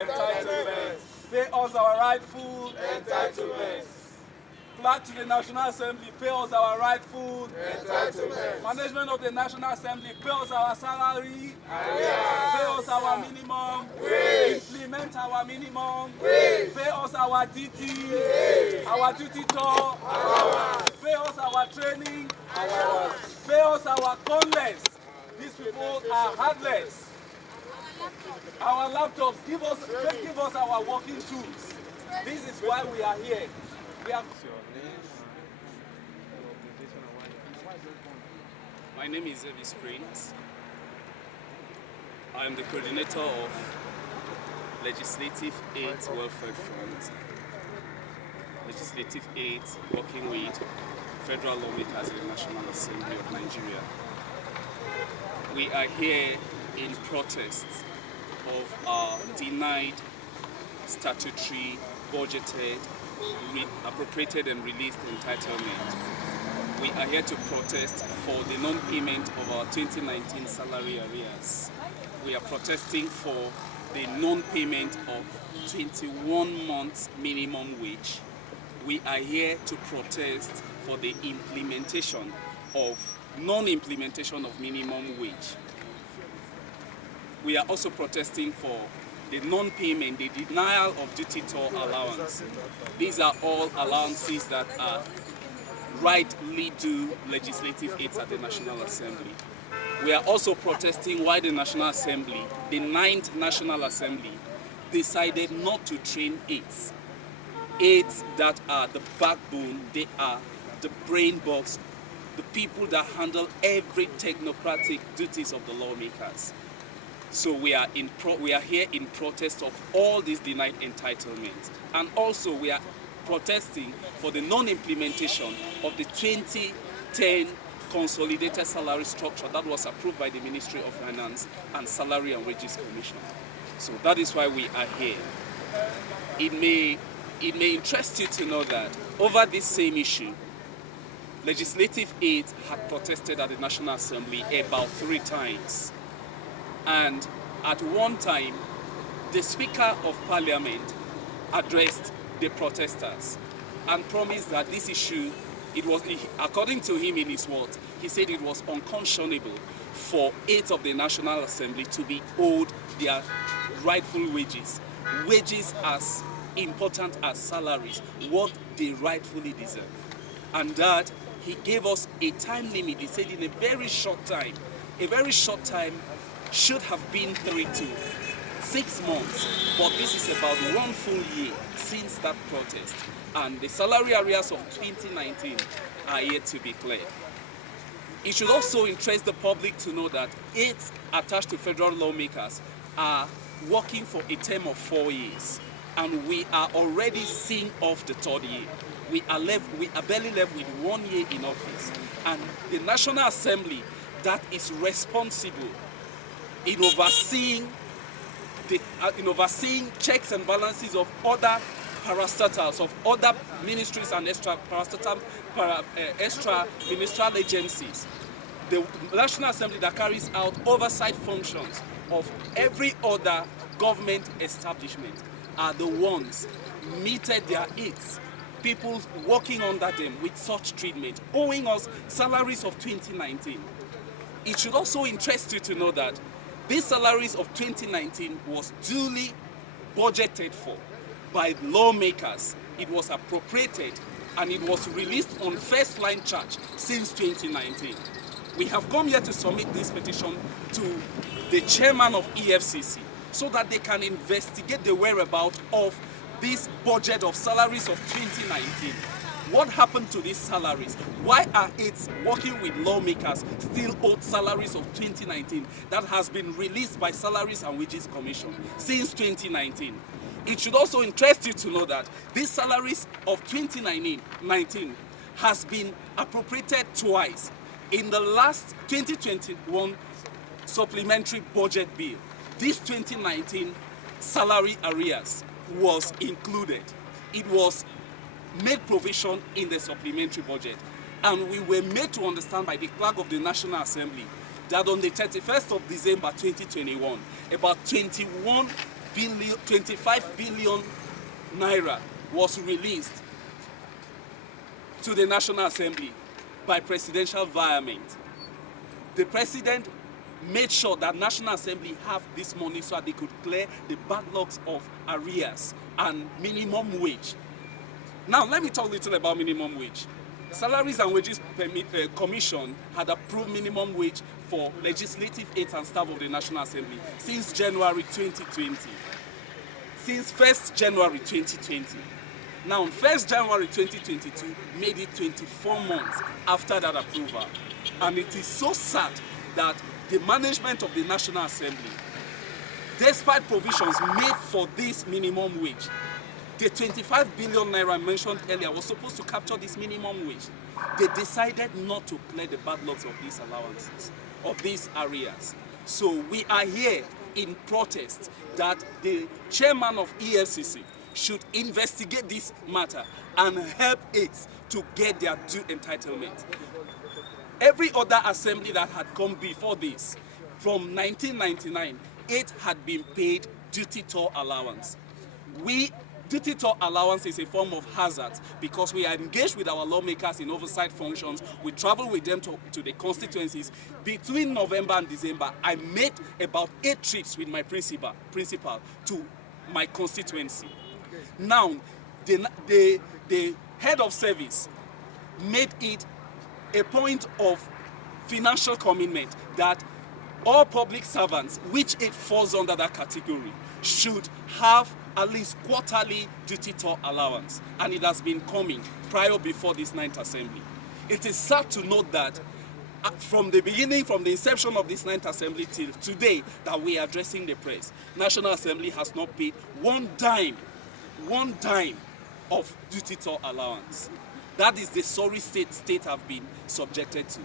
Entitlements. Pay us our rightful Entitlements. Clerk to the National Assembly, pay us our rightful Entitlements. Management of the National Assembly, pay us our salary, Arrears. pay us our minimum, Wage. implement our minimum, Wage. pay us our duty, our duty tour, pay us our training, pay us our conless. These people are heartless. Our laptops, give us our working tools. This is why we are here. We are. My name is Evi Springs. I am the coordinator of Legislative Aid Welfare Fund. Legislative Aid working with federal lawmakers in the National Assembly of Nigeria. We are here in protest of our denied statutory, budgeted, appropriated and released entitlement. We are here to protest for the non-payment of our 2019 salary arrears. We are protesting for the non-payment of 21 months minimum wage. We are here to protest for the implementation of non-implementation of minimum wage. We are also protesting for the non-payment, the denial of duty toll allowance. These are all allowances that are rightly due legislative aids at the National Assembly. We are also protesting why the National Assembly, the 9th National Assembly, decided not to train aids. Aids that are the backbone, they are the brain box, the people that handle every technocratic duties of the lawmakers. So we are here in protest of all these denied entitlements. And also we are protesting for the non-implementation of the 2010 consolidated salary structure that was approved by the Ministry of Finance and Salary and Wages Commission. So that is why we are here. It may interest you to know that over this same issue, legislative aids had protested at the National Assembly about 3 times. And at one time, the Speaker of Parliament addressed the protesters and promised that this issue, according to him in his words, he said it was unconscionable for 8 of the National Assembly to be owed their rightful wages. Wages as important as salaries, what they rightfully deserve. And that he gave us a time limit. He said in a very short time should have been 3 to 6 months, but this is about 1 full year since that protest, and the salary arrears of 2019 are yet to be cleared. It should also interest the public to know that aids attached to federal lawmakers are working for a term of 4 years, and we are already seeing off the 3rd year. We are barely left with 1 year in office, and the National Assembly that is responsible in overseeing checks and balances of other parastatals, of other ministries and extra ministerial agencies. The National Assembly that carries out oversight functions of every other government establishment are the ones meted their aids, people working under them with such treatment, owing us salaries of 2019. It should also interest you to know that these salaries of 2019 was duly budgeted for by lawmakers. It was appropriated and it was released on first line charge since 2019. We have come here to submit this petition to the chairman of EFCC so that they can investigate the whereabouts of this budget of salaries of 2019. What happened to these salaries? Why are aids working with lawmakers still owed salaries of 2019 that has been released by Salaries and Wages Commission since 2019? It should also interest you to know that these salaries of 2019 has been appropriated twice. In the last 2021 supplementary budget bill, this 2019 salary arrears was included. It was made provision in the supplementary budget, and we were made to understand by the clerk of the National Assembly that on the 31st of December 2021, about 21 25 billion naira was released to the National Assembly by presidential virement. The president made sure that National Assembly have this money so that they could clear the backlogs of arrears and minimum wage. Now let me talk a little about minimum wage. Salaries and Wages Commission had approved minimum wage for legislative aides and staff of the National Assembly since January 2020. Since 1st January 2020. Now, 1st January 2022 made it 24 months after that approval. And it is so sad that the management of the National Assembly, despite provisions made for this minimum wage, the 25 billion naira mentioned earlier was supposed to capture this minimum wage. They decided not to clear the backlogs of these allowances, of these arrears. So we are here in protest that the chairman of EFCC should investigate this matter and help it to get their due entitlement. Every other assembly that had come before this, from 1999, it had been paid duty toll allowance. Duty toll allowance is a form of hazard because we are engaged with our lawmakers in oversight functions. We travel with them to the constituencies. Between November and December, I made about 8 trips with my principal to my constituency. Now, the head of service made it a point of financial commitment that all public servants, which it falls under that category, should have at least quarterly duty toll allowance, and it has been coming before this 9th Assembly. It is sad to note that from the beginning, from the inception of this 9th Assembly till today that we are addressing the press, National Assembly has not paid one dime of duty toll allowance. That is the sorry state have been subjected to.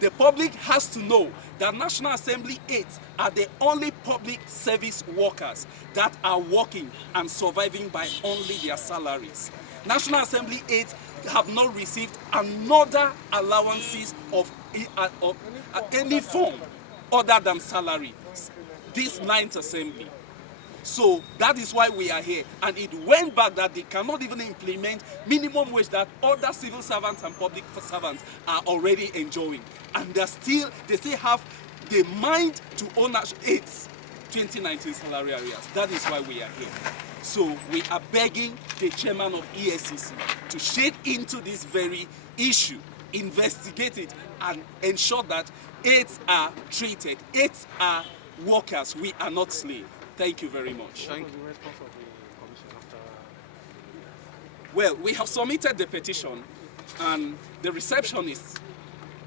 The public has to know that National Assembly aides are the only public service workers that are working and surviving by only their salaries. National Assembly aides have not received another allowances of any form other than salary this 9th Assembly. So that is why we are here, and it went back that they cannot even implement minimum wage that other civil servants and public servants are already enjoying, and they still have the mind to own its 2019 salary arrears. That is why we are here. So we are begging the chairman of EFCC to shade into this very issue, investigate it, and ensure that aides are treated. Aides are workers. We are not slaves. Thank you very much. Thank you. Response of the commission after... Well, we have submitted the petition, and the receptionist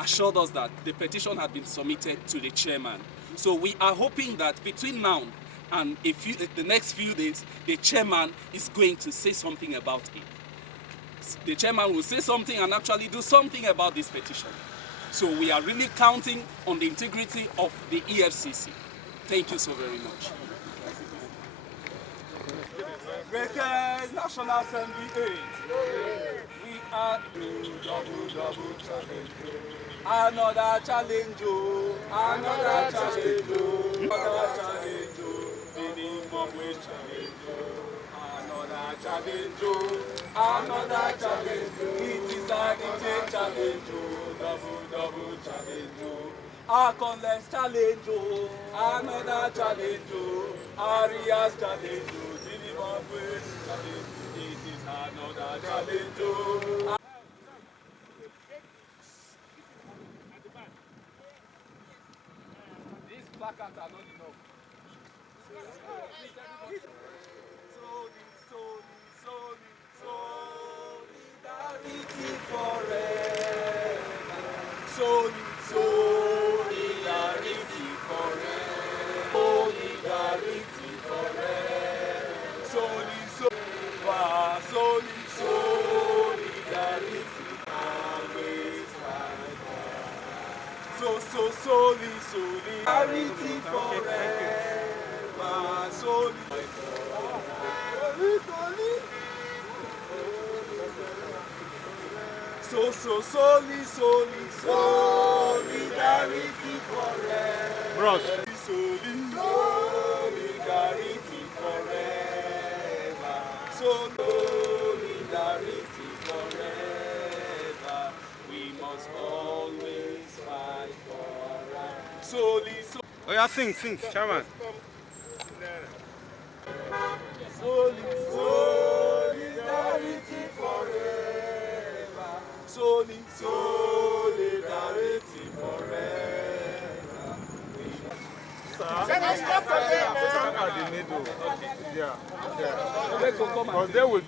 assured us that the petition had been submitted to the chairman. So we are hoping that between now and the next few days, the chairman is going to say something about it. The chairman will say something and actually do something about this petition. So we are really counting on the integrity of the EFCC. Thank you so very much. Greatest National Assembly aid. We are double challenge. Another challenge, another challenge, another challenge, minimum wage challenge. Another challenge, another challenge. It is a detailed challenge, double challenge. Akonless challenge, another challenge, Arias challenge. It is another challenge. These placards are not enough. Solidarity forever. Solidarity forever. Solidarity forever. Solidarity always fight for. Solidarity forever. Solidarity forever. Bros. Solidarity forever. Solidarity forever. We must always fight for our rights. Oh yeah, sing, chairman. Solidarity forever. Solidarity forever. Can I stop for them? At the middle. Okay. Yeah. They could come and Because they will be